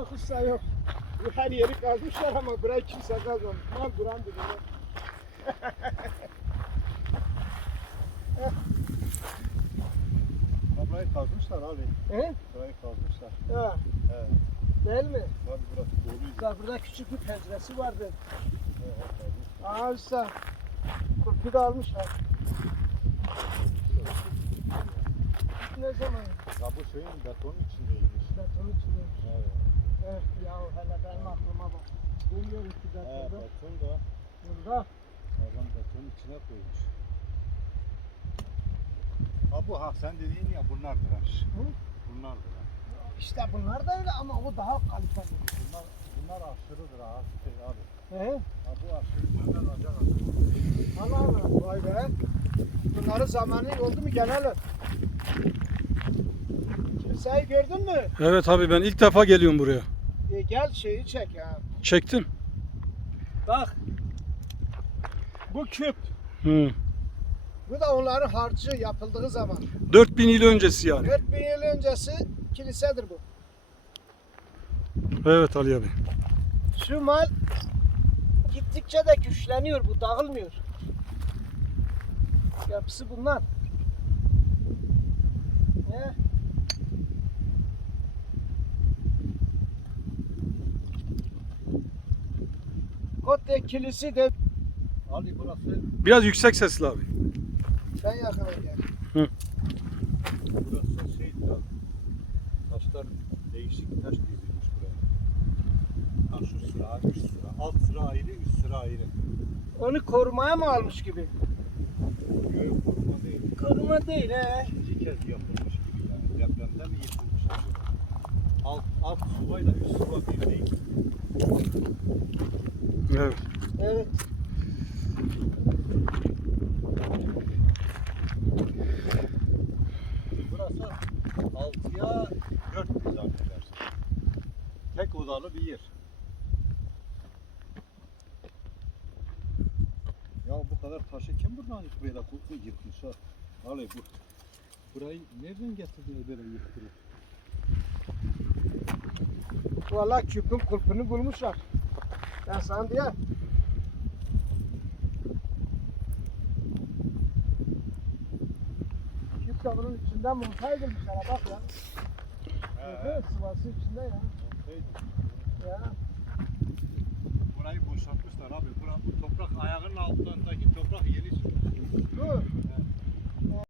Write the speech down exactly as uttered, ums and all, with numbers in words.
Kazmışsa yok. Bu her yeri kazmışlar ama burayı kimse kazmamış. Mal duran dibine. Burayı kazmışlar abi. He? Burayı kazmışlar. Ha. He. Değil mi? Abi burası doluydu. Bak burada küçük bir penceresi vardı. He, he, kazmış. Aa usta. Kurpi de almışlar. Ne zaman? Ya bu şeyin betonun içindeymiş. Betonun içindeymiş. Evet. Evet ya hele benim aklıma bak. Bilmiyorum ki He, betonu. beton da Burada. adam betonun içine koymuş. Ha bu ha sen dediğin ya bunlardır ha. Hı? Bunlardır ha. İşte bunlar da öyle ama o daha kaliteli. Bunlar bunlar aşırıdır ha. Şey abi. He? Ha bu aşırı bunlar ancak aşırı. Allah Allah. Vay be. Bunların zamanı oldu mu gelelim. Kimseyi gördün mü? Evet abi ben ilk defa geliyorum buraya. E, gel şeyi çek ya. Çektim. Bak. Bu küp. Hı. Bu da onların harcı yapıldığı zaman. dört bin yıl öncesi yani. dört bin yıl öncesi kilisedir bu. Evet Ali abi. Şu mal gittikçe de güçleniyor, bu dağılmıyor. Yapısı bunlar. Ne? Kotte kilisi de Ali burası Biraz yüksek sesli abi. ben yakına gel. burası şey ya. Taşlar değişik taş dizilmiş buraya. Ha şu sıra, üst sıra, alt sıra ayrı, üst sıra ayrı. Onu korumaya mı almış gibi? Göğe koruma değil. Koruma değil he. İkinci kez yapılmış gibi yani. Depremde mi yıkılmış acaba? Alt, alt subayla üst suba bir değil. Evet. Evet. Burası altıya dört bir zannedersin. Tek odalı bir yer. Ya bu kadar taşı kim buradan böyle kutu yıkmış ha? Ali bu. Burayı nereden getirdiler böyle yıktırıp? Vallahi küpün kulpunu bulmuşlar. Ben sana diyeyim. Küp de bunun içinden montaj edilmiş ara bak ya. Evet, sıvası içinde ya. Ya. Burayı boşaltmışlar abi. Bura, bu toprak ayağının altındaki toprak yeni çıkmış. Bu.